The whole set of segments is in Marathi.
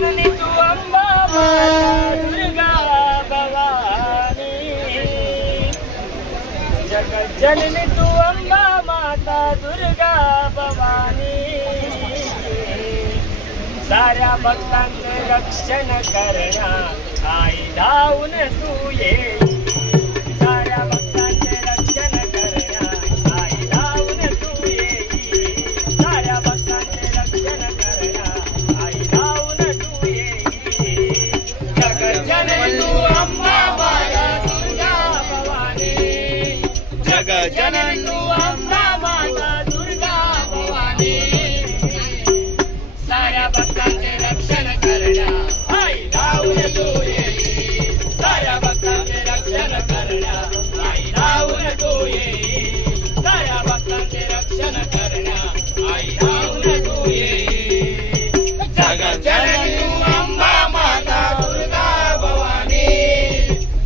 जननी तू अंबा माता दुर्गा भवानी, जगत जननी तू अंबा माता दुर्गा भवानी, साऱ्या भक्तांचे रक्षण करण्या आई धावून तू ये, साऱ्या भक्तांचे रक्षण करण्या आई धावून तू ये, साऱ्या भक्तांचे रक्षण करण्या आई धावून तू ये, जगत जननी तू अंबा माता दुर्गा भवानी, जगत जननी तू अंबा माता दुर्गा भवानी, साऱ्या भक्तांचे रक्षण करण्या आई धावून तू ये, साऱ्या भक्तांचे रक्षण करण्या आई धावून तू ये, साऱ्या भक्तांचे रक्षण करण्या आई धावून तू ये, जगत जननी तू अंबा माता दुर्गा भवानी,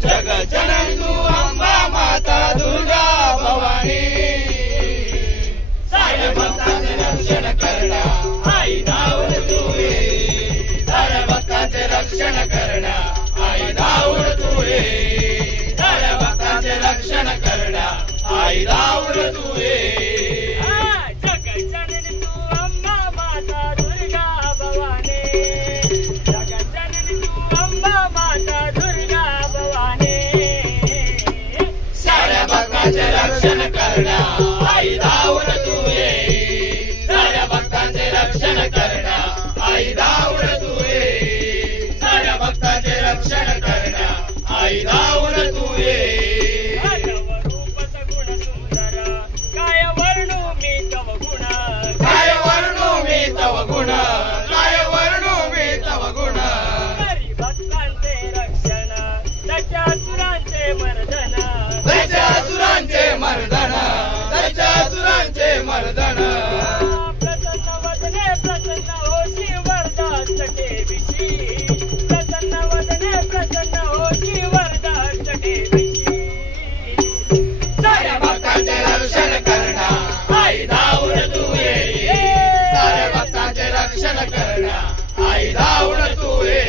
जगत जननी तू अंबा माता दुर्गा भवानी, साऱ्या भक्तांचे रक्षण करण्या आई धावून तू ये, साऱ्या भक्तांचे रक्षण करण्या आई धावून तू ये, साऱ्या भक्तांचे रक्षण करण्या आई धावून तू ये, जगत जननी तू अंबा माता दुर्गा भवानी, जगत जननी तू अंबा माता दुर्गा भवानी, साऱ्या भक्तांचे रक्षण करण्या आई धावून तू ये, साऱ्या भक्तांचे रक्षण करण्या आई धावून तू ये, साऱ्या भक्तांचे रक्षण करण्या आई धावून तू ये, रूप सगुण सुंदर काय वर्णू मी तव गुण, काय वर्णू मी तव गुण, काय वर्णू मी तव गुण, हरी भक्तांचे रक्षण दशासुरांचे मर्दन, दशासुरांचे मर्दन, दशासुरांचे मर्दन, प्रसन्न वदने प्रसन्न होशी वरदाष्टके विशी, प्रसन्न वदने प्रसन्न होशी वरदाष्टके विशी, साऱ्या भक्तांचे रक्षण करण्या आई धावून तू ये, साऱ्या भक्तांचे रक्षण करण्या आई धावून तू ये,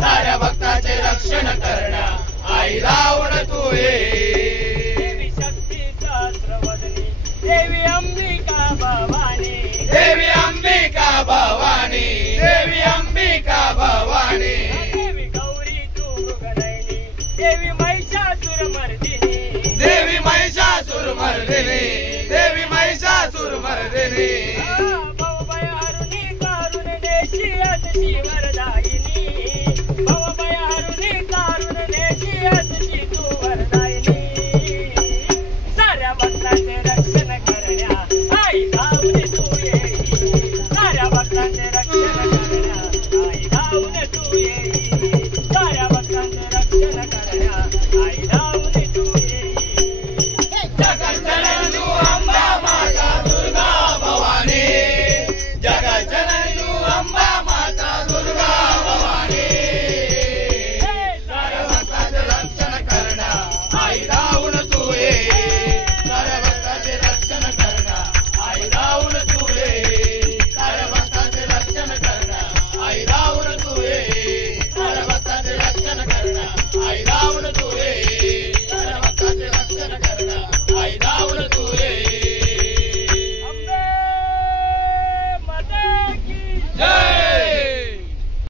साऱ्या भक्तांचे रक्षण करण्या आई धावून तू ये, देवी शक्ती सहस्रवदनी देवी अंबिका भवानी, देवी अंबिका भवानी, देवी अंबिका भवानी, देवी गौरी तू मृगनयनी, देवी महिषासुरमर्दिनी, देवी महिषासुरमर्दिनी, देवी महिषासुरमर्दिनी,